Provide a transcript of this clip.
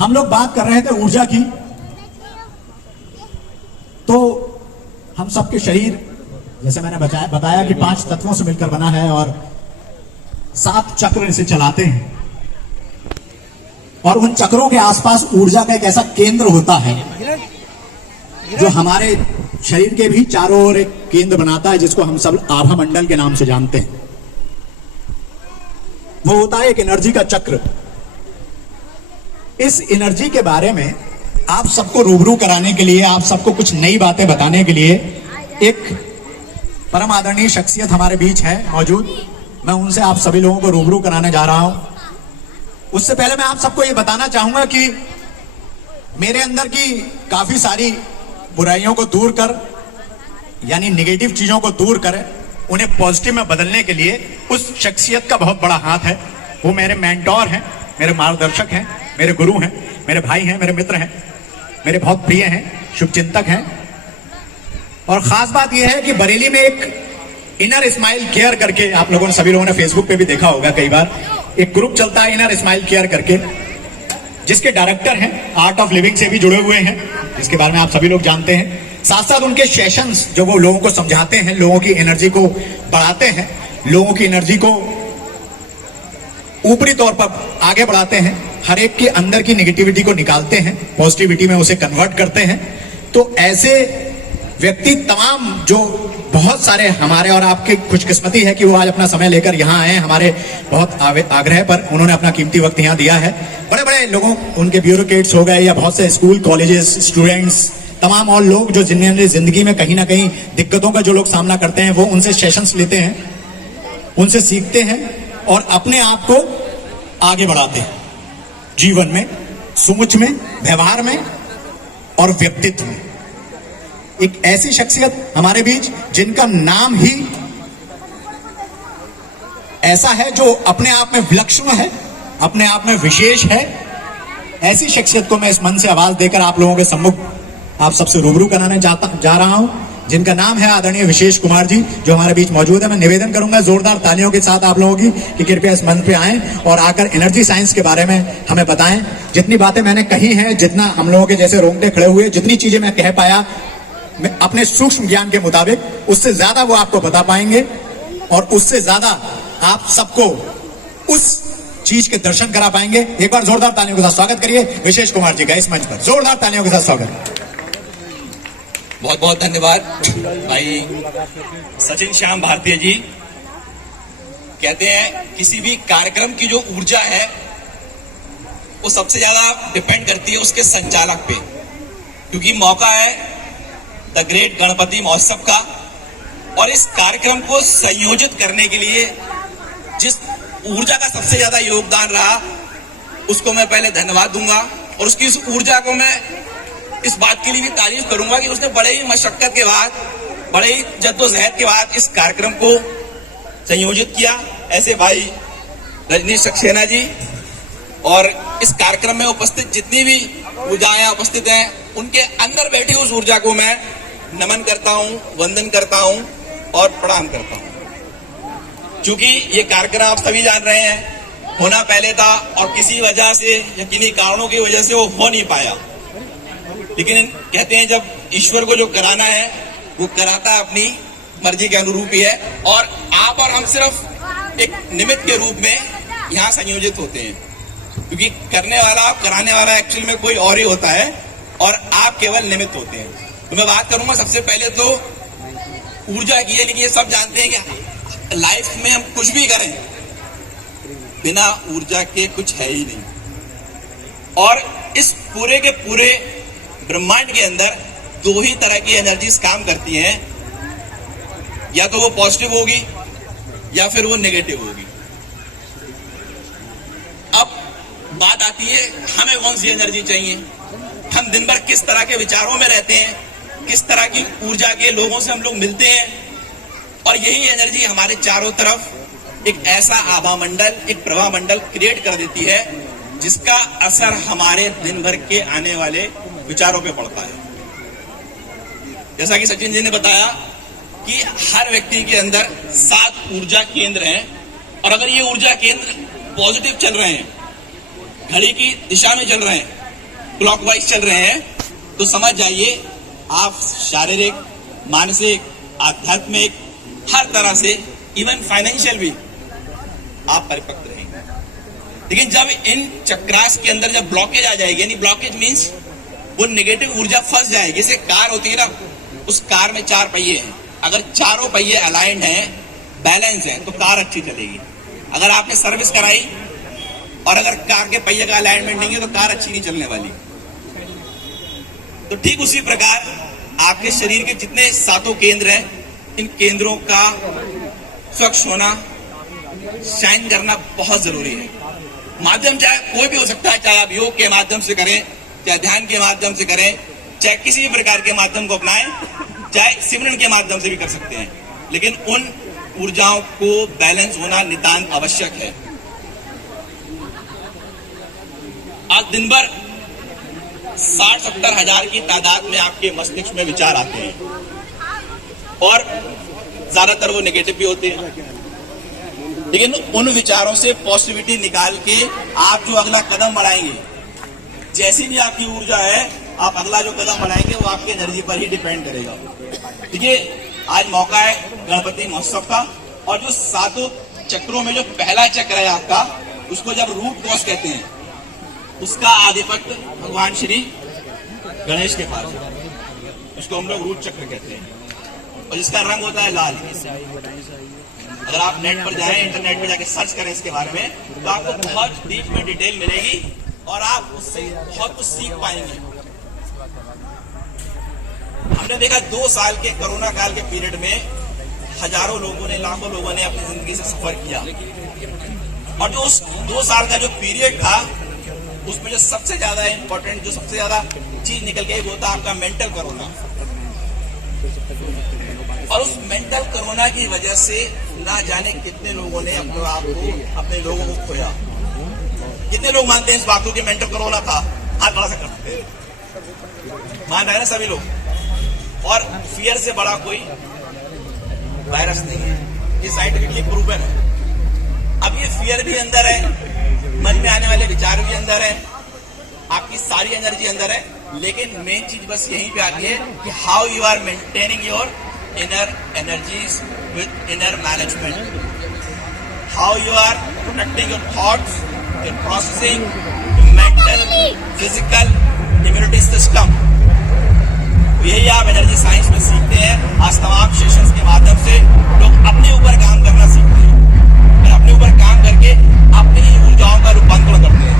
हम लोग बात कर रहे थे ऊर्जा की, तो हम सबके शरीर जैसे मैंने बताया कि 5 तत्वों से मिलकर बना है और 7 चक्र इसे चलाते हैं, और उन चक्रों के आसपास ऊर्जा का एक ऐसा केंद्र होता है जो हमारे शरीर के भी चारों ओर एक केंद्र बनाता है, जिसको हम सब आभा मंडल के नाम से जानते हैं। वो होता है एक एनर्जी का चक्र। इस एनर्जी के बारे में आप सबको रूबरू कराने के लिए, आप सबको कुछ नई बातें बताने के लिए एक परम आदरणीय शख्सियत हमारे बीच है मौजूद। मैं उनसे आप सभी लोगों को रूबरू कराने जा रहा हूं। उससे पहले मैं आप सबको ये बताना चाहूंगा कि मेरे अंदर की काफी सारी बुराइयों को दूर कर, यानी नेगेटिव चीजों को दूर कर उन्हें पॉजिटिव में बदलने के लिए उस शख्सियत का बहुत बड़ा हाथ है। वो मेरे मेंटोर हैं, मेरे मार्गदर्शक हैं, मेरे गुरु हैं, मेरे भाई हैं, मेरे मित्र हैं, मेरे बहुत प्रिय हैं, शुभचिंतक हैं। और खास बात यह है कि बरेली में एक इनर स्माइल केयर करके, आप लोगों ने सभी लोगों ने फेसबुक पे भी देखा होगा कई बार, एक ग्रुप चलता है इनर स्माइल केयर करके, जिसके डायरेक्टर हैं आर्ट ऑफ लिविंग से भी जुड़े हुए हैं, जिसके बारे में आप सभी लोग जानते हैं। साथ साथ उनके सेशंस जो वो लोगों को समझाते हैं, लोगों की एनर्जी को बढ़ाते हैं, लोगों की एनर्जी को ऊपरी तौर पर आगे बढ़ाते हैं, हर एक के अंदर की नेगेटिविटी को निकालते हैं, पॉजिटिविटी में उसे कन्वर्ट करते हैं। तो ऐसे व्यक्ति तमाम जो बहुत सारे हमारे और आपकी खुशकिस्मती है कि वो आज अपना समय लेकर यहाँ आए, हमारे बहुत आग्रह पर उन्होंने अपना कीमती वक्त यहाँ दिया है। बड़े बड़े लोगों, उनके ब्यूरोक्रेट्स हो गए या बहुत से स्कूल कॉलेजेस स्टूडेंट्स, तमाम और लोग जो जिन्होंने जिंदगी में कहीं ना कहीं दिक्कतों का जो लोग सामना करते हैं, वो उनसे सेशंस लेते हैं, उनसे सीखते हैं और अपने आप को आगे बढ़ाते हैं जीवन में, सोच में, व्यवहार में और व्यक्तित्व में। एक ऐसी शख्सियत हमारे बीच जिनका नाम ही ऐसा है जो अपने आप में विलक्षण है, अपने आप में विशेष है। ऐसी शख्सियत को मैं इस मन से आवाज देकर आप लोगों के सम्मुख आप सबसे रूबरू कराने जा रहा हूं, जिनका नाम है आदरणीय विशेष कुमार जी, जो हमारे बीच मौजूद है। मैं निवेदन करूंगा जोरदार तालियों के साथ आप लोगों की कि कृपया इस मंच पे आएं और आकर एनर्जी साइंस के बारे में हमें बताएं। जितनी बातें मैंने कही हैं, जितना हम लोगों के जैसे रोंगटे खड़े हुए, जितनी चीजें मैं कह पाया मैं अपने सूक्ष्म ज्ञान के मुताबिक, उससे ज्यादा वो आपको बता पाएंगे और उससे ज्यादा आप सबको उस चीज के दर्शन करा पाएंगे। एक बार जोरदार तालियों के साथ स्वागत करिए विशेष कुमार जी का इस मंच पर। जोरदार तालियों के साथ स्वागत। बहुत बहुत धन्यवाद भाई सचिन श्याम भारतीय जी। कहते हैं किसी भी कार्यक्रम की जो ऊर्जा है वो सबसे ज्यादा डिपेंड करती है उसके संचालक पे, क्योंकि मौका है द ग्रेट गणपति महोत्सव का, और इस कार्यक्रम को संयोजित करने के लिए जिस ऊर्जा का सबसे ज्यादा योगदान रहा उसको मैं पहले धन्यवाद दूंगा, और उसकी इस ऊर्जा को मैं इस बात के लिए भी तारीफ करूंगा कि उसने बड़े ही मशक्कत के बाद, बड़े ही जद्दोजहद के बाद इस कार्यक्रम को संयोजित किया। ऐसे भाई रजनीश सक्सेना जी और इस कार्यक्रम में उपस्थित जितनी भी ऊर्जाएं उपस्थित हैं, उनके अंदर बैठी उस ऊर्जा को मैं नमन करता हूं, वंदन करता हूं और प्रणाम करता हूं। क्योंकि ये कार्यक्रम आप सभी जान रहे हैं होना पहले था और किसी वजह से, यकीनी कारणों की वजह से वो हो नहीं पाया, लेकिन कहते हैं जब ईश्वर को जो कराना है वो कराता अपनी मर्जी के अनुरूप ही है, और आप और हम सिर्फ एक निमित्त के रूप में यहाँ संयोजित होते हैं, क्योंकि करने वाला, कराने वाला एक्चुअल में कोई और ही होता है और आप केवल निमित्त होते हैं। तो मैं बात करूंगा सबसे पहले तो ऊर्जा की है, लेकिन ये सब जानते हैं कि लाइफ में हम कुछ भी करें बिना ऊर्जा के कुछ है ही नहीं, और इस पूरे के पूरे ब्रह्मांड के अंदर 2 ही तरह की एनर्जीज काम करती हैं, या तो वो पॉजिटिव होगी या फिर वो नेगेटिव होगी। अब बात आती है हमें कौन सी एनर्जी चाहिए, हम दिन भर किस तरह के विचारों में रहते हैं, किस तरह की ऊर्जा के लोगों से हम लोग मिलते हैं, और यही एनर्जी हमारे चारों तरफ एक ऐसा आभा मंडल, एक प्रभा मंडल क्रिएट कर देती है जिसका असर हमारे दिन भर के आने वाले विचारों पे पड़ता है। जैसा कि सचिन जी ने बताया कि हर व्यक्ति के अंदर 7 ऊर्जा केंद्र हैं, और अगर ये ऊर्जा केंद्र पॉजिटिव चल रहे हैं, घड़ी की दिशा में चल रहे हैं, क्लॉकवाइज चल रहे हैं तो समझ जाइए आप शारीरिक, मानसिक, आध्यात्मिक, हर तरह से, इवन फाइनेंशियल भी आप परिपक्व रहेंगे। लेकिन जब इन चक्रास के अंदर जब ब्लॉकेज आ जाएगी, यानी ब्लॉकेज मीन्स वो नेगेटिव ऊर्जा फंस जाएगी। जैसे कार होती है ना, उस कार में 4 पहिए हैं, अगर चारों पहिए अलाइंड हैं, बैलेंस हैं, तो कार अच्छी चलेगी। अगर आपने सर्विस कराई और अगर कार के पहिए का अलाइनमेंट नहीं है तो कार अच्छी नहीं चलने वाली। तो ठीक उसी प्रकार आपके शरीर के जितने 7 केंद्र हैं, इन केंद्रों का स्वच्छ होना, शाइन करना बहुत जरूरी है। माध्यम चाहे कोई भी हो सकता है, चाहे आप योग के माध्यम से करें, चाहे ध्यान के माध्यम से करें, चाहे किसी भी प्रकार के माध्यम को अपनाएं, चाहे सिमरन के माध्यम से भी कर सकते हैं, लेकिन उन ऊर्जाओं को बैलेंस होना नितांत आवश्यक है। आज दिन भर 60-70 हजार की तादाद में आपके मस्तिष्क में विचार आते हैं और ज्यादातर वो नेगेटिव भी होते हैं। लेकिन उन विचारों से पॉजिटिविटी निकाल के आप जो अगला कदम बढ़ाएंगे, जैसी भी आपकी ऊर्जा है, आप अगला जो कदम बढ़ाएंगे वो आपकी एनर्जी पर ही डिपेंड करेगा। देखिए आज मौका है गणपति महोत्सव का, और जो 7 चक्रों में जो पहला चक्र है आपका, उसको जब रूट कॉज कहते हैं, उसका आधिपत्य भगवान श्री गणेश के पास है। उसको हम लोग रूट चक्र कहते हैं और जिसका रंग होता है लाल। अगर आप नेट पर जाएं, इंटरनेट पर जाके सर्च करें इसके बारे में, तो आपको बहुत डीप में डिटेल मिलेगी और आप उससे बहुत कुछ सीख पाएंगे। हमने देखा 2 साल के कोरोना काल के पीरियड में हजारों लोगों ने, लाखों लोगों ने अपनी जिंदगी से सफर किया, और जो उस 2 साल का जो पीरियड था, उसमें जो सबसे ज्यादा इंपॉर्टेंट, जो सबसे ज्यादा चीज निकल गई, वो था आपका मेंटल कोरोना। और उस मेंटल कोरोना की वजह से ना जाने कितने लोगों ने अपने आप को, अपने लोगों को खोया। कितने लोग मानते हैं इस बात को कि मेंटल कोरोना था? हाथ बड़ा सा करते हैं, मान रहे हैं ना सभी लोग। और फियर से बड़ा कोई वायरस नहीं है, ये साइंटिफिकली प्रूवन है। अब ये फियर भी अंदर है, मन में आने वाले विचार भी अंदर है, आपकी सारी एनर्जी अंदर है, लेकिन मेन चीज बस यहीं पे आती है कि how you are maintaining your inner energies with inner management, how you are protecting your thoughts, your processing, mental, physical, immunity system. यही आप एनर्जी साइंस में सीखते हैं। आज तमाम सेशंस के माध्यम से लोग अपने ऊपर काम करना सीखते हैं और अपने ऊपर काम करके अपनी ऊर्जाओं का रूपांतरण करते हैं।